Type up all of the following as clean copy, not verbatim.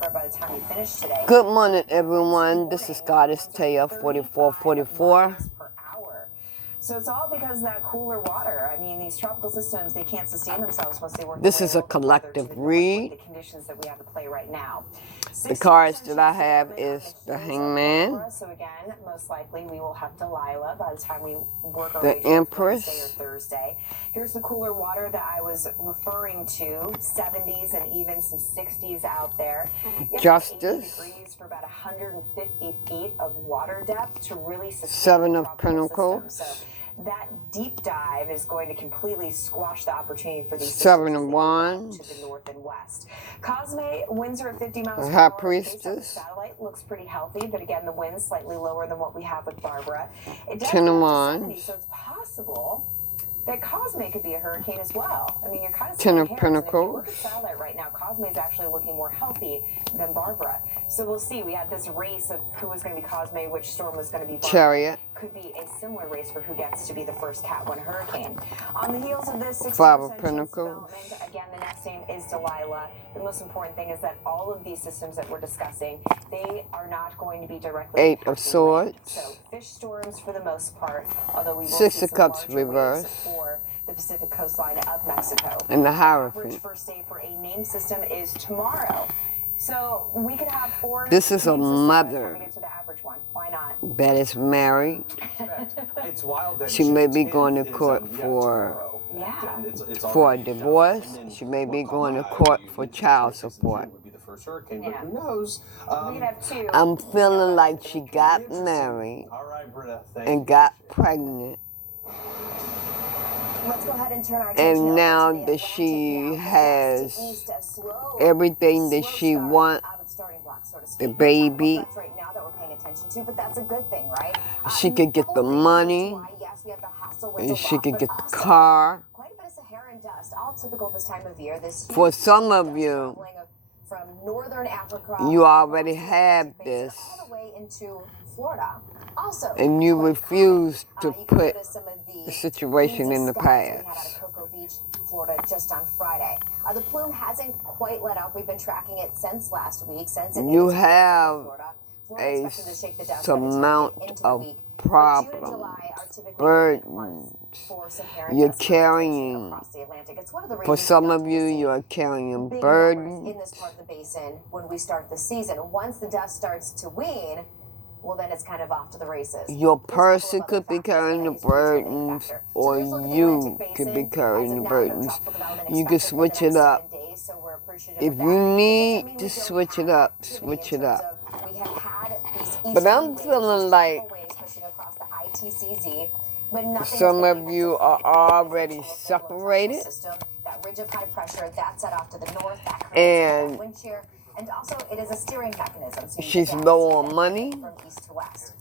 by the time we finish today. Good morning, everyone. This is Goddess Taya 4444. So it's all because of that cooler water. I mean, these tropical systems, they can't sustain themselves once they work. This is a collective read. The conditions that we have to play right now. The cards that I have is the Hangman, So again, most likely we will have Delilah by the time we work our the way to Empress, Wednesday or Thursday. Here's the cooler water that I was referring to, 70s and even some 60s out there. Justice, 80 degrees for about 150 feet of water depth to really sustain Seven of tropical Pentacles. systems. So that deep dive is going to completely squash the opportunity for these Seven of systems Wands, to the north and west. Cosme, winds are at 50 miles the per High hour. Priestess, Satellite looks pretty healthy, but again, the wind's slightly lower than what we have with Barbara. It does Ten of go up to 70, Wands, so it's possible that Cosme could be a hurricane as well. I mean, you're kind of Ten of hairs, and if you look Pentacles, at satellite right now, Cosme is actually looking more healthy than Barbara. So we'll see. We had this race of who was going to be Cosme, which storm was going to be Barbara. Chariot, Could be a similar race for who gets to be the first Cat 1 hurricane. On the heels of this, 60% Five of chance Pentacles, development. Again, the next name is Delilah. The most important thing is that all of these systems that we're discussing, they are not going to be directly Eight of impacting Swords, land. So fish storms for the most part, although we will Six see of some Cups larger waves reversed, for the Pacific coastline of Mexico. and the Average Hierophant. first day for a name system is tomorrow. So we could have 4. This is a name systems mother coming into the average one. Why not? that is married. It's wild that She may be 10th going to is, court tomorrow. Yeah. And it's for a already done. divorce. And then She may be what going to caught my court eye for would be child 2016 support. would be the first hurricane, Yeah. but who knows? We could have 2. I'm feeling like she got Interesting. married All right, Britta, thank and you. got pregnant, Let's go ahead and turn our attention and over now to the that Atlantic she now. has West to east, a slow everything that she start wants, out of the starting block, so to speak. the We're talking about baby, threats right now that we're paying attention to, but that's a good thing, right? she could get the money, Yes, we have the hostile winds and aloft, she could but get the also car. quite a bit of Saharan dust, all typical this time of year. This For huge some dust of you, traveling from northern Africa, you already across the have Atlantic Basin, this, all the way into Florida. Also, and you quite refuse to you can put notice some of the situation hazy in the skies we had out past. of Cocoa Beach, Florida, just on Friday. The plume hasn't quite let up. We've been tracking it since last week. Since it You made its way to have Florida a expected to shake the dust by the time we amount get into the of week. But June and July problems, are typically the peak months burdens. for Saharan You're dust concentration carrying, across the Atlantic. It's one of the for reasons some we of you, see you are carrying big numbers in burdens. this part of the basin when we start the season. Once the dust starts to wane, well, then it's kind of off to the races. Your There's a couple person of other could be factors carrying that the is usually a burdens, factor. or here's a look at the you Atlantic could be Basin. As carrying of the now, no burdens. tropical development You can expected for the switch it next up. 7 days, so we're appreciative If of you that. It doesn't need mean to we switch don't it have up, activity switch in it terms up. of we have had these But I'm easterly waves, feeling these like tropical waves pushing across the ITCZ, but nothing has some been of able you to are affect the already tropical separated, system. That ridge of high pressure, that's set off to the north, that creates and that wind shear. And also, it is a steering mechanism. So you she's get low that on money. from east to west.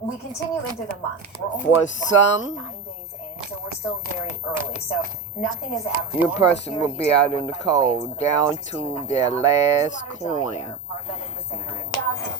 We continue into the month. We're only For some, 9 days in, so we're still very early. So nothing is abnormal. your person here. will You be take a out look in the by way cold, some of the down registers too to that we their have. There's last a lot of dry coin. air. Part of that is the Saharan dust,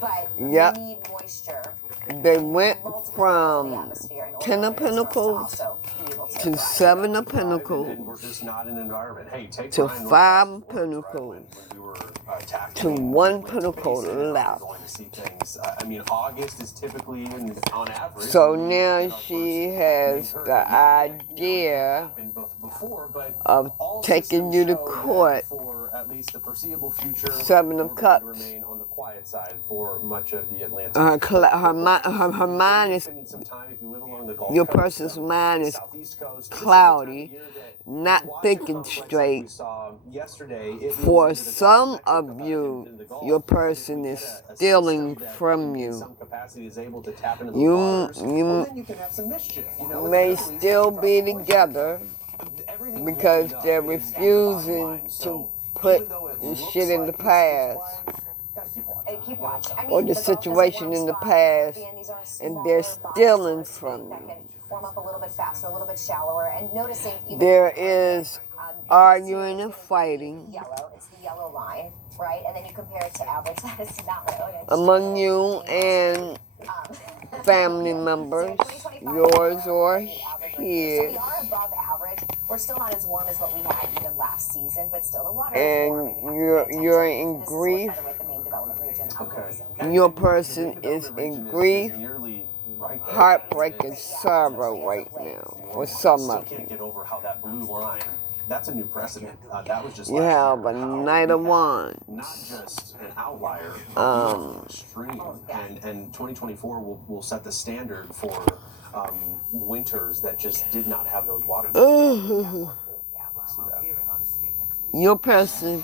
but Yep. we need moisture. They went Multiple levels of the from atmosphere in order 10 for of the storms to Pentacles also be able to to thrive. 7 of And Pentacles we're just not in an environment. Hey, take to Ryan 5 Northwest's of words, right? Pentacles When we were to tackling 1 the Atlantic Pentacle Basin, and left. we're going to see things. I mean, August is typically, on average. So when we now get our she first has major the hurricane. idea Happened before, but of all taking systems you to show that court. for at least the foreseeable future. 7 of we're going Cups. to remain on the quiet side for much of the Atlantic. Her mind is, Spending some time, if you live along the Gulf your Coast, person's mind is Southeast Coast, cloudy, not not thinking straight. Yesterday, For some of you, your person is stealing from you. You may still be together because they're refusing to put the shit in the past Keep watch. I mean, or the Gulf is a situation warm in the spot, past, and these are and smaller they're bodies, stealing so to from speak, that you. can form up a little bit faster, a little bit shallower, and noticing even There is you arguing can and see fighting yellow. It's the yellow line, right? And then you compare it to average. That is not really among you and family members, yours or So his. we are above average. We're still not as warm as what we had even last season, but still the water is and warm. And you have to pay you're attention. in This grief. is what, by the way, the main development region algorithm. Your person is in grief, heartbreak, and sorrow right now for some of Can't you. get over how that blue line. That's a new precedent. That was just You have a Knight of Wands. not just an outlier, but extreme. And 2024 will set the standard for winters that just did not have those water. See that? Your person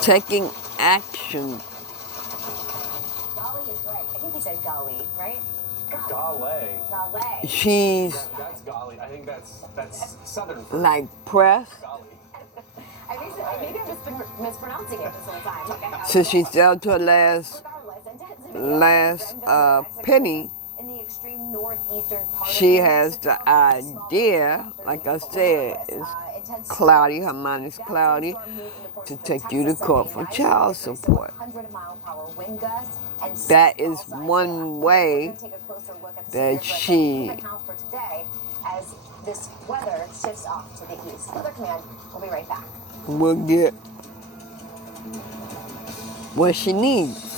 taking action. Golly is right. I think he said golly, right? Golly. Golly. She's That's golly. I think that's southern. like pressed. Golly. Maybe I've just been mispronouncing it this whole time. Like I have. So she's down to her last Regardless, and penny. in the extreme northeastern part She of has the idea, like I said, it's cloudy, her mind is cloudy, to take you to court for child support. That is one way that she as this weather shifts off to the east. Weather Command will be right back. will get what she needs.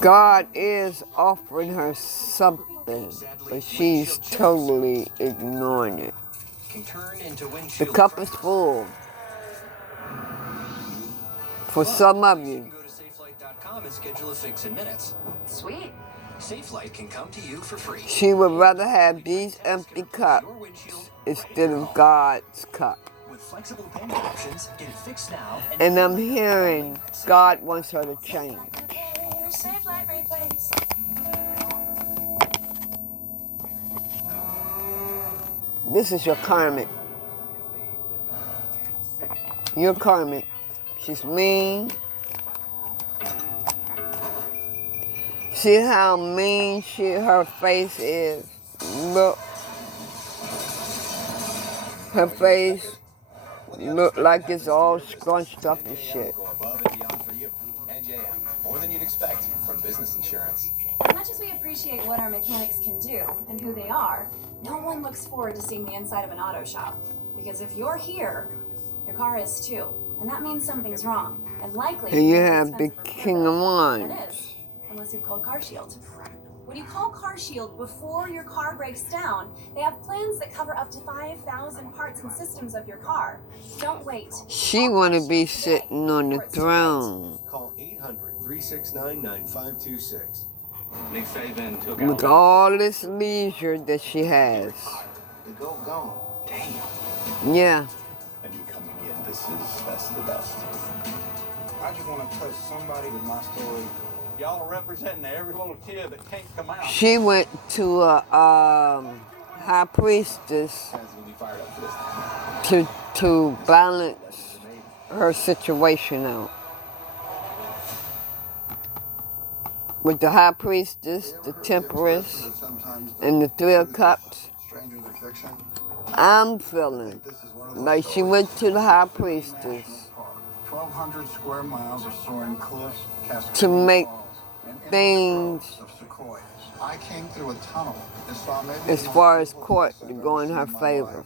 God is offering her something, but she's totally ignoring it. The cup is full. For some of you, Go to safelight.com and schedule a fix in minutes. Sweet. SafeLight can come to you for free. she would rather have these empty cups instead of God's cup. With flexible payment options, get it fixed now. And I'm hearing God wants her to change. SafeLight replace. This is your karmic. Your karmic. She's mean. See how mean her face is? Look. Her face look like it's all scrunched up and shit. Go above and beyond for you. NJM, more than you'd expect from business insurance. As much as we appreciate what our mechanics can do and who they are, no one looks forward to seeing the inside of an auto shop. Because if you're here, your car is too. And that means something's wrong. And likely, And you it's have the expensive King repair of bill. It Wands. is, unless you call CarShield. When you call CarShield before your car breaks down, they have plans that cover up to 5,000 parts and systems of your car. Don't wait. She want to be sitting on the throne Call 800-369-9526. Nick Saban took with all this leisure that she has. The go gone. Damn. Yeah. And you coming in, that's the best. I just want to touch somebody with my story. Y'all are representing every little kid that can't come out. She went to a high priestess Guys will be fired up for this. to balance her situation out. With the high priestess, the temperance, and the Three of Cups, Strangers in fiction. I'm feeling like she went to the high priestess 1,200 square miles of soaring cliffs, to make falls, and things of sequoias. I came through a tunnel and saw maybe as far as court to go in her favor.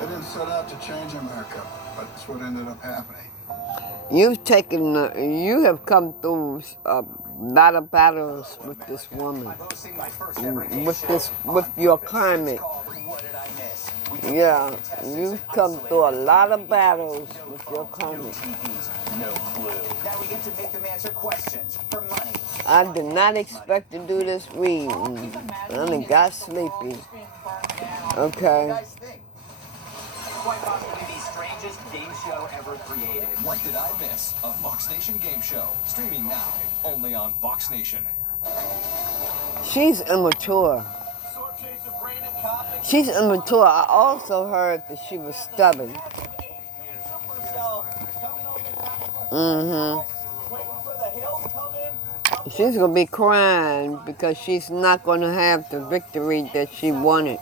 They didn't set out to change America, but that's what ended up happening. You have come through a lot of battles with this woman, with your karmic. Yeah, you've come through a lot of battles with your karmic. No clue. Now we get to make them answer questions for money. I did not expect to do this reading. I done got sleepy. Okay. Guys think. Quite possibly the strangest game show ever created. What Did I Miss? A Vox Nation game show. Streaming now, only on Vox Nation. She's immature. She's immature. I also heard that she was stubborn. She's going to be crying because she's not going to have the victory that she wanted.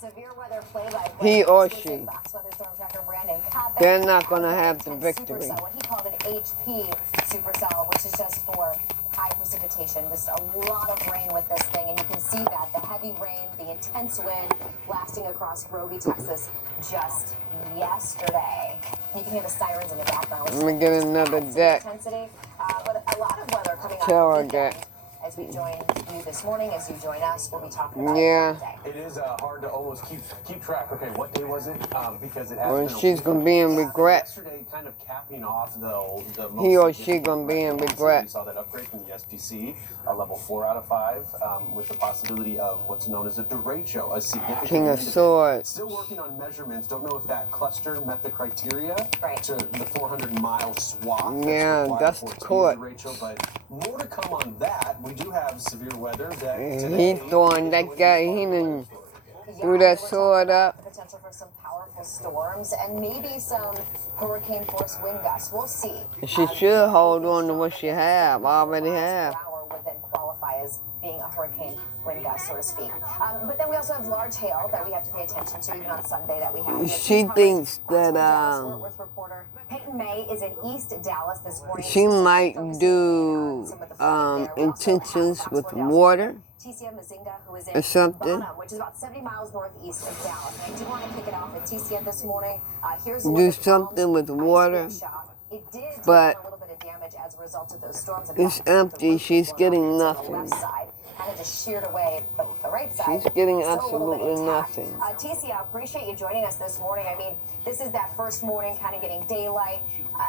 Severe weather play-by-play. He or she. Fox Weather Storm Tracker Brandon happened. they're not going to have the Intense victory. supercell, what he called an HP supercell, which is just for high precipitation. Just a lot of rain with this thing, and you can see that the heavy rain, the intense wind lasting across Roby, Texas, just yesterday. You can hear the sirens in the background. Let me get another deck. Intensity, but a lot of weather coming on Tower the weekend. deck. As we join you this morning, as you join us, we'll be talking about Yeah. it today. It is hard to almost keep track. Okay, what day was it? Because it has Well, been a she's week. going to be in regret. Yesterday, kind of capping off though the most He or she significant gonna be in upgrade. regret. We saw that upgrade from the SPC, a level 4 out of 5, with the possibility of what's known as a derecho, a significant King of wind event. Swords. Still working on measurements. Don't know if that cluster met the criteria Right. to the 400-mile swath. Yeah, required that's for it to be court. a derecho, but more to come on that. We do have severe weather that He today throwing that guy, he done threw that sword up. The potential for some powerful storms and maybe some hurricane force wind gusts. We'll see. She should hold on to what she already have. Hour would then qualify as being a hurricane wind gust, so to speak. But then we also have large hail that we have to pay attention to, even on Sunday that we have. She thinks that Fort Worth reporter Peyton May is in East Dallas this morning. she might do intentions with water TCM Mazinga, who is or in something. Bonham, which is about 70 miles northeast of Dallas. And I do want to kick it off at TCM this morning. Here's Do something with water, it did take but a little bit of damage as a result of those storms. it's empty. She's getting nothing. Kind of just sheared away, but the right side. She's getting still a little bit absolutely intact. nothing. TC, I appreciate you joining us this morning. I mean, this is that first morning, kind of getting daylight,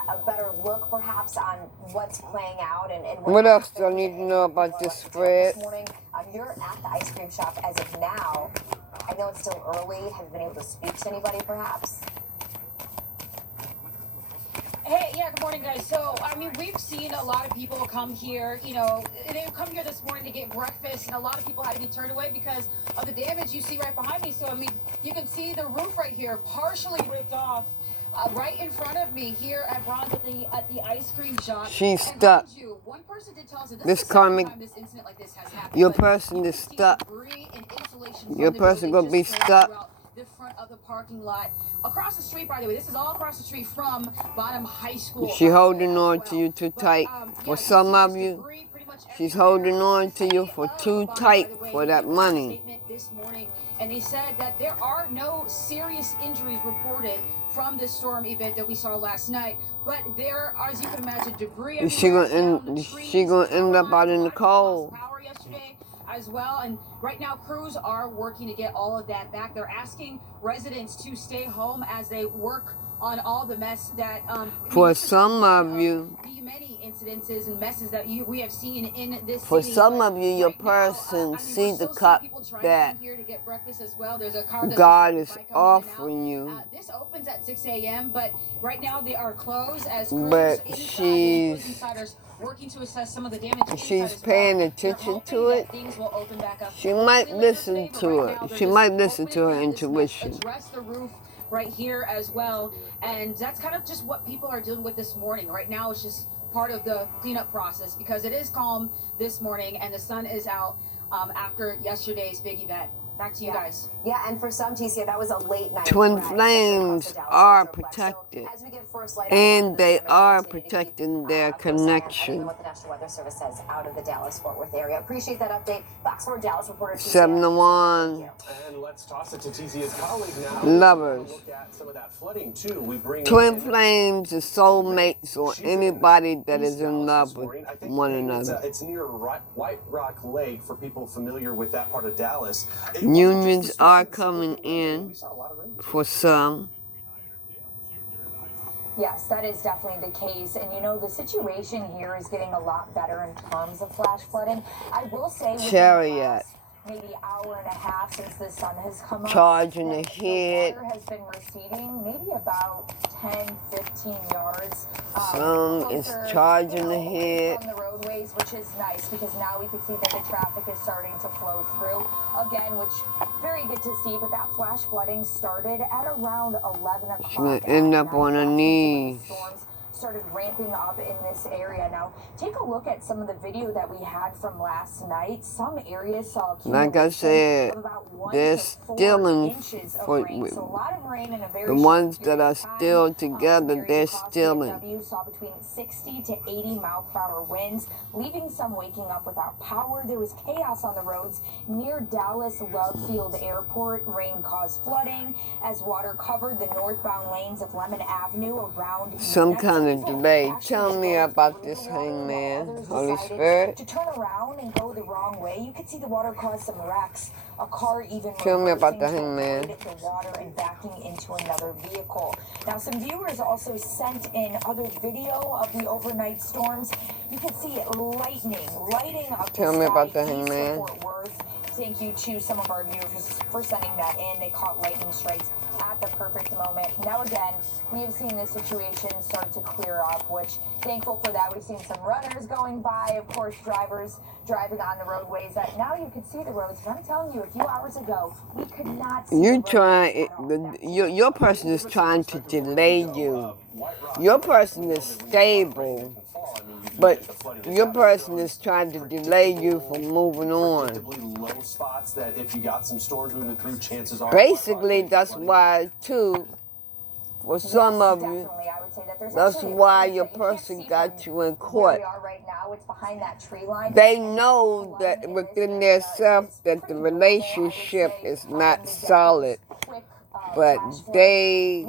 a better look perhaps on what's playing out and What else do I need to know about this spread? This morning, you're at the ice cream shop as of now. I know it's still early. Have you been able to speak to anybody, perhaps? Hey, yeah, good morning, guys. So, I mean, we've seen a lot of people come here, you know, they come here this morning to get breakfast, and a lot of people had to be turned away because of the damage you see right behind me. So, I mean, you can see the roof right here partially ripped off right in front of me here at Bronze at the ice cream shop. She's And stuck. mind you, one person did tell us that This is the second karmic- time this incident like this has happened, Your but person you is can see stuck. debris and insulation from Your the person building gonna be just sprayed stuck. throughout the front of the parking lot. Across the street, by the way, this is all across the street from Bottom High School. She holding on to you too tight. For some of you, she's holding on to you for too tight for that money. This morning, and they said that there are no serious injuries reported from this storm event that we saw last night, but there are, as you can imagine, debris. She gonna end up out in the cold. Power yesterday as well, and right now crews are working to get all of that back. They're asking residents to stay home as they work on all the mess that For some of you, the many incidences and messes that we have seen in this for city. some But of you, your right now, person we're sees the still seeing cup people trying to that come here to get breakfast as well. There's a car that's God just is coming in and out. offering you. This opens at 6 a.m., but right now they are closed as crews But inside are working to assess some of the damage. inside she's as paying well. attention They're to hoping it. that things will open back up She might completely listen today, but to right it. now they're She just might listen to her hoping that this might intuition. address the roof right here as well, and that's kind of just what people are dealing with this morning. Right now, it's just part of the cleanup process because it is calm this morning and the sun is out after yesterday's big event. Back to you guys. Yeah, and for some, TCA, that was a late night. Twin threat, flames especially across the Dallas are metroplex. protected, So as we get first light and on they this, are we're gonna continue to keep, protecting their close eye on connection. what the National Weather Service says out of the Dallas-Fort Worth area. Appreciate that update. Fox 4 Dallas reporter TCA. 7 to 1. And let's toss it to TC's colleague now. Lovers. Look at some of that flooding too. We bring Twin in- flames are soulmates or She's in anybody that East is in Dallas love this with morning. I think one it's, another. It's near White Rock Lake for people familiar with that part of Dallas. It wasn't just Unions the are storms, coming we in saw a lot of rain. for some. Yes, that is definitely the case. And you know, the situation here is getting a lot better in terms of flash flooding. I will say within the Chariot. last maybe hour and a half since the sun has come up, Charging that ahead. the water has been receding maybe about 10, 15 yards. Some is closer, charging away ahead. from the roadways, which is nice because now we can see that the traffic is starting to flow through again, which very good to see. But that flash flooding started at around 11 o'clock. She's gonna end up on her knees. started ramping up in this area. Now, take a look at some of the video that we had from last night. Some areas saw like I said, of about 1 they're to 4 still in inches of for rain. So a lot of rain in a very the short ones period that are of time. still Some together. areas They're across still in. DFW saw between 60 to 80 mile-per-hour winds, leaving some waking up without power. There was chaos on the roads near Dallas Love Field Airport. Rain caused flooding as water covered the northbound lanes of Lemon Avenue around Some kind of delay. Tell me about this hangman, Holy Spirit. to turn around and go the wrong way. You could see the water cause some wrecks. A car even Tell me about the reversing to hangman. avoid the water and backing into another vehicle. Now, some viewers also sent in other video of the overnight storms. You could see lightning lighting up Tell the me sky about the east of hangman. Fort Worth. Thank you to some of our viewers for sending that in. They caught lightning strikes at the perfect moment. Now again, we have seen this situation start to clear up, which thankful for that. We've seen some runners going by, of course, drivers driving on the roadways that now you can see the roads. But I'm telling you, a few hours ago, we could not see You the trying? roads. Your person is trying to delay you. Your person is stable, but your person is trying to delay you from moving on. Low spots that if you got some storms moving through, chances are. Basically, that's why too. For some of you, that's why your person got you in court. They know that within their self that the relationship is not solid, but they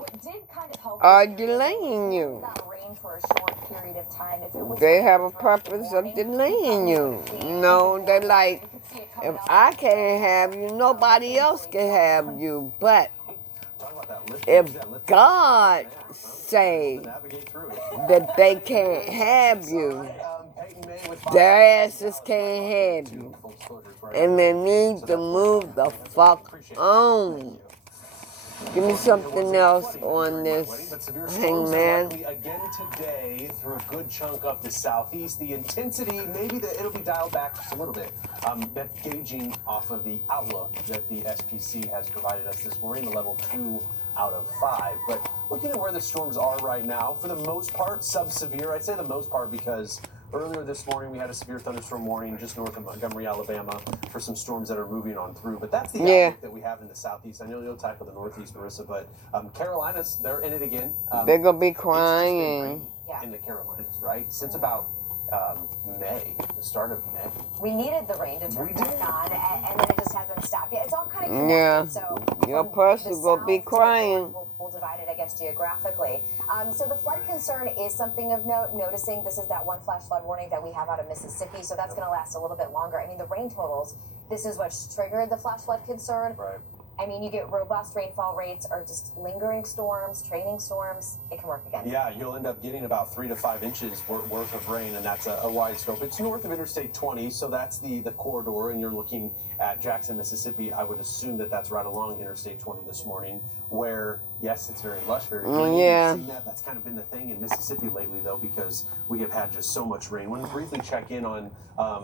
are delaying you. They have a purpose of delaying you. No, they're like, if I can't have you, nobody else can have you. But if God say that they can't have you, their asses can't have you. And they need to move the fuck on. Give me something else on this hangman. Again today, through a good chunk of the southeast, the intensity, maybe it'll be dialed back just a little bit. That's gauging off of the outlook that the SPC has provided us this morning, the level 2 out of 5. But looking at where the storms are right now, for the most part, sub-severe. I'd say the most part because earlier this morning, we had a severe thunderstorm warning just north of Montgomery, Alabama, for some storms that are moving on through. But that's the outlook that we have in the southeast. I know you'll tackle the northeast, Marissa, but Carolinas, they're in it again. They're going to be crying. In the Carolinas, right? Since about May, the start of May. We needed the rain to turn back on, and then it just hasn't stopped yet. It's all kind of connected. So your person will be crying. We'll divide it, I guess, geographically. So the flood concern is something of note. Noticing this is that one flash flood warning that we have out of Mississippi, so that's going to last a little bit longer. I mean, the rain totals, this is what triggered the flash flood concern. Right. I mean, you get robust rainfall rates or just lingering storms, training storms. It can work again. Yeah, you'll end up getting about 3 to 5 inches worth of rain, and that's a wide scope. It's north of Interstate 20, so that's the corridor, and you're looking at Jackson, Mississippi. I would assume that that's right along Interstate 20 this morning, where, yes, it's very lush, very green. Yeah. You've seen that. That's kind of been the thing in Mississippi lately, though, because we have had just so much rain. Want to briefly check in on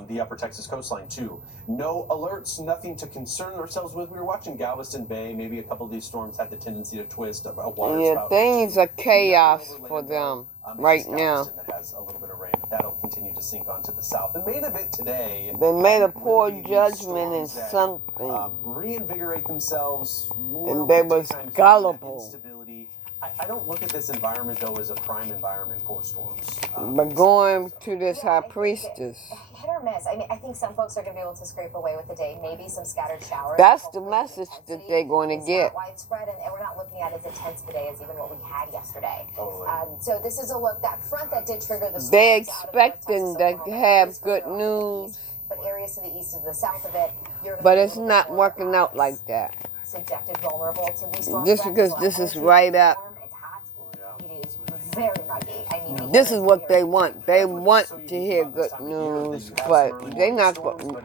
the upper Texas coastline, too. No alerts, nothing to concern ourselves with. We were watching Galveston Bay. Maybe a couple of these storms had the tendency to twist. A water spout. Things are chaos for them right now. That has a little bit of rain. That'll continue to sink onto the south. The main event today. They made a poor judgment in something. Reinvigorate themselves. And they was gullible. I don't look at this environment, though, as a prime environment for storms. But going to this high priestess. Hit or miss. I mean, I think some folks are going to be able to scrape away with the day. Maybe some scattered showers. That's the message that they're going to get. Not widespread, and we're not looking at as intense today as even what we had yesterday. Totally. So this is a look. That front that did trigger the storms. They're expecting to have good news. But areas to the east and the south of it, but it's not working out like that. Subjected, vulnerable to these storms. Just because this is right up. Very muggy. I mean, this is what they want. They want to hear good news, but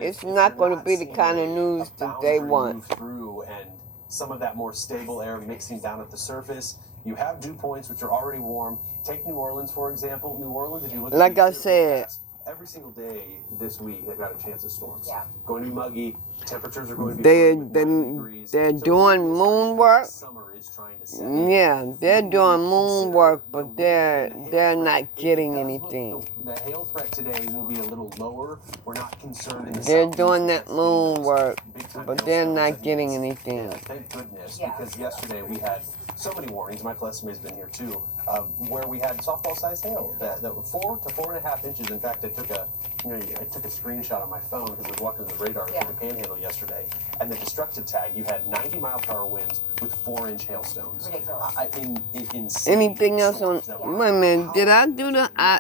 it's not going to be the kind of news that they want. Through and some of that more stable air mixing down at the surface. You have dew points which are already warm. Take New Orleans, for example. New Orleans, if you look at like I said, every single day this week they've got a chance of storms. Yeah. Going to be muggy. Temperatures are going to be They're 90 degrees. they're So doing it's moon like work. Summer is trying to set in. Yeah, they're doing moon work, but they're not getting anything. The hail threat today will be a little lower. We're not concerned in the They're southeast doing with that getting moon those work, big-time but they're hailstorms not that getting hit us. anything. Yeah, thank goodness, Yeah. because yesterday we had so many warnings. Michael Estime's been here too, where we had softball-sized hail that 4 to 4.5 inches. In fact, I took a screenshot on my phone because I was watching the radar Yeah. for the Panhandle yesterday, and the destructive tag, you had 90-mile-per-hour winds with 4-inch hailstones. Ridiculous. Insane Anything else on? storms that were- Wait a minute, did I do the? I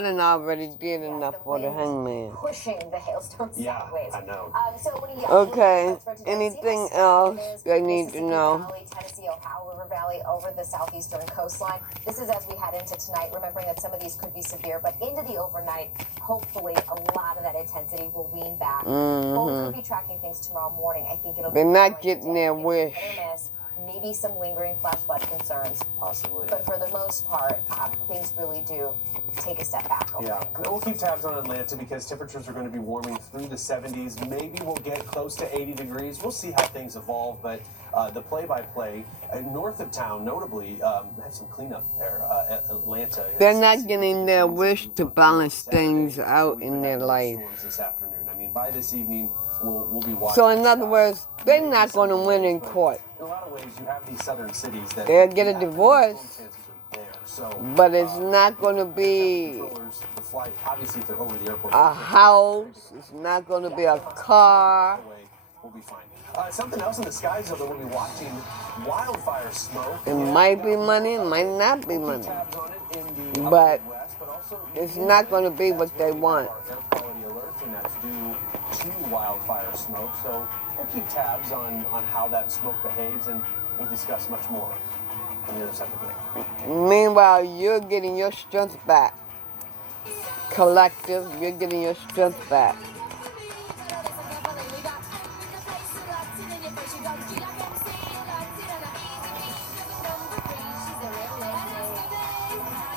done already did enough for the wind hangman. pushing the hailstones Yeah, sideways. I know. So when you Okay, for today, anything see how else sad it is? they need to Mississippi know? Valley, Tennessee, Ohio River Valley over the southeastern coastline. This is as we head into tonight, remembering that some of these could be severe, but into the overnight, hopefully a lot of that intensity will wean back. We'll be tracking things tomorrow morning. I think it'll They're be not like getting today. their Maybe wish. hit or miss, maybe some lingering flash flood concerns, Possibly. but for the most part, things really do take a step back. Yeah, we'll keep tabs on Atlanta because temperatures are going to be warming through the 70s. Maybe we'll get close to 80 degrees. We'll see how things evolve, but the play-by-play north of town, notably, have some cleanup there. Atlanta. They're not getting their wish to balance things out in their life. Storms this afternoon. I mean, by this evening, we'll be watching. So in the other sky. words, they're Maybe not going to some win in delays, but court. In a lot of ways, you have these southern cities that They'll get a the divorce, storm chances are there. So, but it's not going to be controllers, the flight, obviously, if they're over the airport. a house. It's not going to be a car. We'll be fine. Something else in the skies, though, that we'll be watching: wildfire smoke. It might be money, it might not be money. Tabs on it in the But West, but also it's not going to be what they want. our air quality alerts, and that's due to wildfire smoke. So we'll keep tabs on how that smoke behaves, and we'll discuss much more on the other side of the break. Meanwhile, you're getting your strength back. Collective, you're getting your strength back.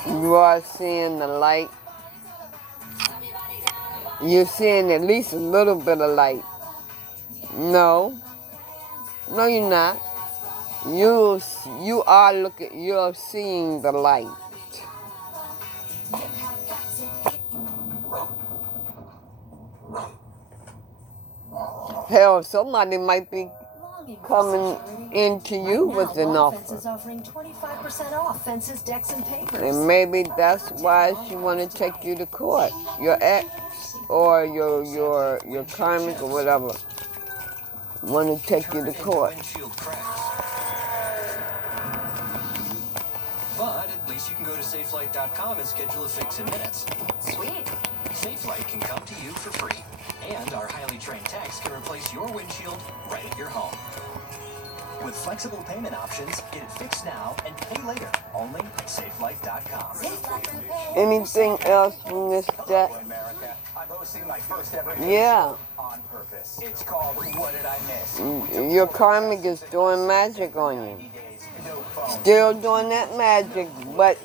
You are seeing the light. You're seeing at least a little bit of light. No, you're not. You're seeing the light. Hell, somebody might be coming into you with an offer. Fences offering 25% off fences, decks, and papers. And maybe that's why she want to take you to court. Your ex or your karmic or whatever want to take you to court. But at least you can go to SafeLight.com and schedule a fix in minutes. Sweet. SafeLight can come to you for free. And our highly trained techs can replace your windshield right at your home. With flexible payment options, get it fixed now and pay later. Only at SafeLight.com. Anything else from this deck? America, I'm hosting my first ever Yeah. on purpose. It's called What Did I Miss? Your karmic is doing magic on you. 90 days, no phone. Still doing that magic, but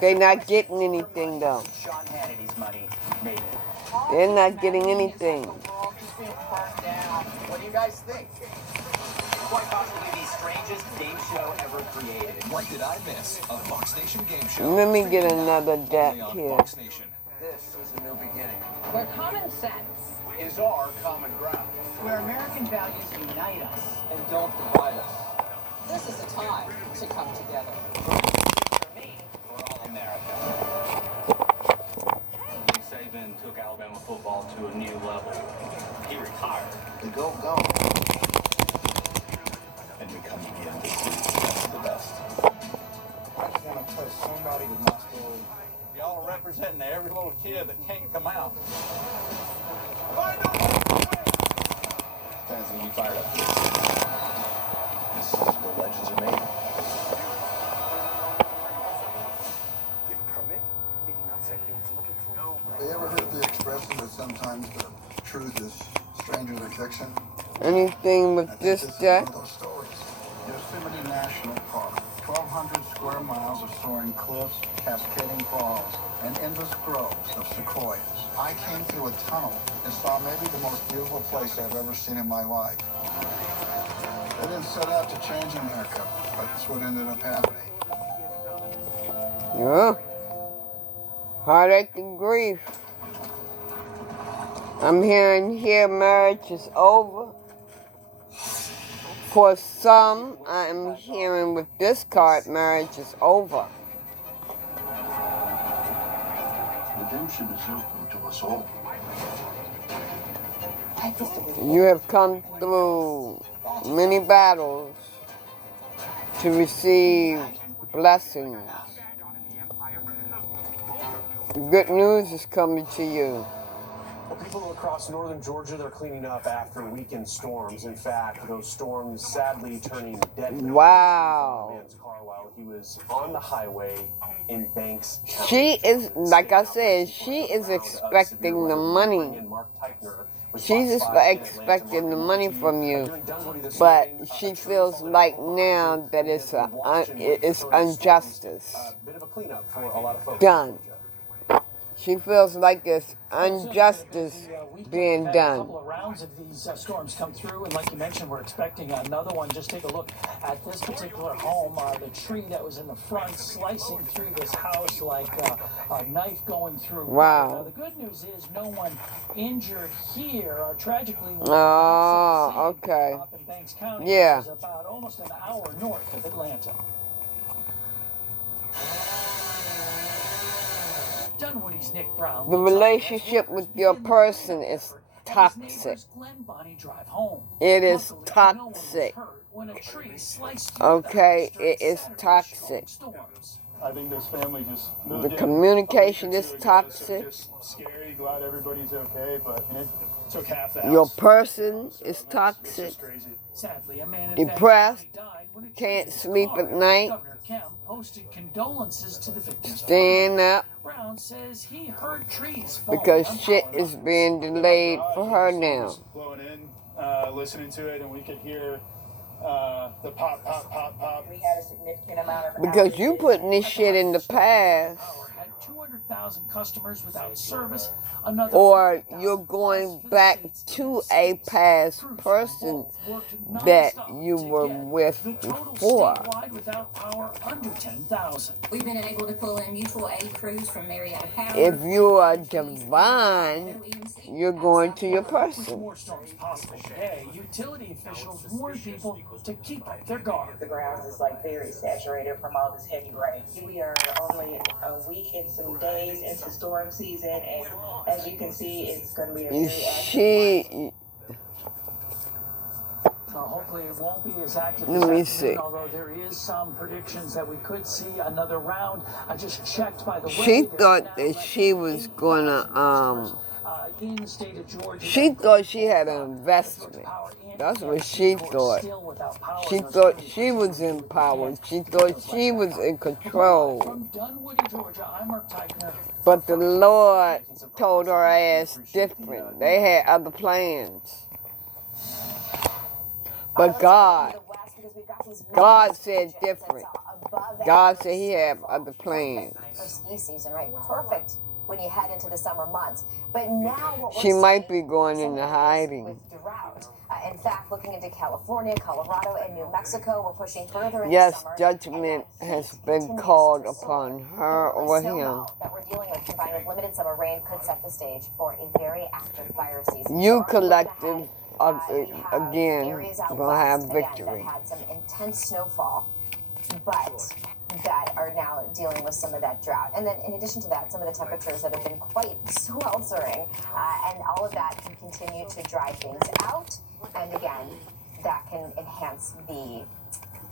they're not getting anything though. Sean Hannity's money, maybe. They're not getting anything. What do you guys think? Quite possibly the strangest game show ever created. What Did I Miss? A Fox Nation game show. Let me get another deck Only on here. Fox Nation. This is a new beginning. Where common sense Is our common ground. Where American values unite us. And don't divide us. This is a time to come together. For me, we're all America. Nick Saban took Alabama football to a new level. He retired. Go. And we come together to see the best. I just want to touch somebody with my story. Y'all are representing every little kid that can't come out. Fans gonna be fired up. This is where legends are made. Have you ever heard the expression that sometimes the truth is stranger than fiction? Anything with I think this is deck? one of those stories. Yosemite National Park, 1,200 square miles of soaring cliffs, cascading falls, and endless groves of sequoias. I came through a tunnel and saw maybe the most beautiful place I've ever seen in my life. I didn't set out to change America, but that's what ended up happening. Yeah. Heartache and grief. I'm hearing here marriage is over. For some, I am hearing with this card, marriage is over. Redemption is open to us all. You have come through many battles to receive blessings. Good news is coming to you. Well, people across northern Georgia, they're cleaning up after weekend storms. In fact, those storms sadly turning deadly. Wow. A man's car while he was on the highway in Banks County. She is, like I said, she is expecting the money. She's expecting the money from you, but she feels like now that it's injustice done. She feels like there's injustice being done. A couple of rounds of these storms come through, and like you mentioned, we're expecting another one. Just take a look at this particular home. The tree that was in the front slicing through this house like a knife going through. Wow. The good news is no one injured here. Tragically, Oh, okay. up in Banks County, Yeah. which is about almost an hour north of Atlanta. Dunwoody's Nick Brown. The relationship with your person is toxic. It is toxic. Okay, it is toxic. I think this family just The communication is toxic. Scary, glad everybody's okay, but it took half the house. Your person is toxic. Depressed, can't sleep at night, Condolences to the victims. staying up Brown says he heard trees fall because shit is being delayed for her now. Blowing in, listening to it, and we could hear the pop, pop, pop, pop. We had a significant amount of Because you putting this shit in the past. 200,000 customers without service. Or you're going back to a past person that you were with before. Without power under 10,000. We've been able to pull in mutual aid crews from Marietta Power. If you are divine, you're going to your person. More storms possible today. Utility officials warn people to keep up their guard. The ground is like very saturated from all this heavy rain. We are only a week and some days into storm season, and as you can see, it's going to be a very active Hopefully it won't be as active Let me as see. Although there is some predictions that we could see another round. I just checked, by the way. She thought that she was gonna in the state of Georgia. She thought she had an investment. That's what she thought. She thought she was in power. She thought she was in control. From Dunwoody, Georgia, I'm Mark Teichner. But the Lord told her ass different. They had other plans. But God said different. God said he had other plans. For ski season, right? Perfect when you head into the summer months. But now what we're She might seeing be going into hiding. with drought. In fact, looking into California, Colorado, and New Mexico, we're pushing further into Yes, summer. judgment has been called upon her or him. That we're dealing with, combined with limited summer rain, could set the stage for a very active fire season. You collective again gonna have victory. That had some intense snowfall, but that are now dealing with some of that drought. And then in addition to that, some of the temperatures that have been quite sweltering, and all of that can continue to dry things out. And again, that can enhance the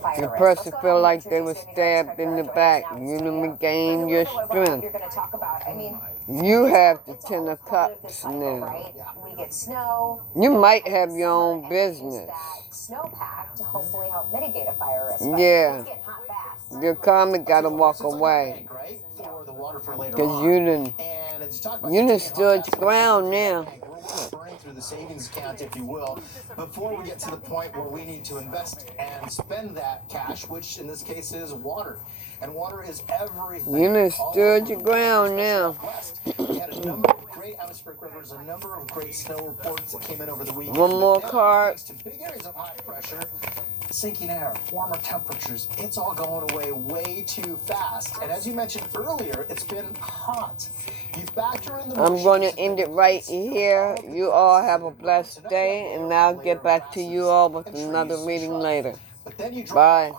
fire Your risk. person feel like they were stabbed in the back. You done regain your strength. You're going to talk about, I mean, You have the 10 of cups now. right? We get snow. You might have your own business. Snowpack to hopefully help mitigate a fire risk. But Yeah. it's getting hot fast. Your karmic gotta walk away. Cause you done stood your ground now. Burning through the savings account, if you will, before we get to the point where we need to invest and spend that cash, which in this case is water. and water is everything. You done stood your ground now. We had a number of great atmospheric rivers, a number of great snow reports that came in over the weekend. One more Now, card. thanks to big areas of high pressure, sinking air, warmer temperatures, it's all going away way too fast. And as you mentioned earlier, it's been hot. You factor in the I'm going to end it right here. You all have a blessed day, and I'll get back to you all with another reading later. Bye.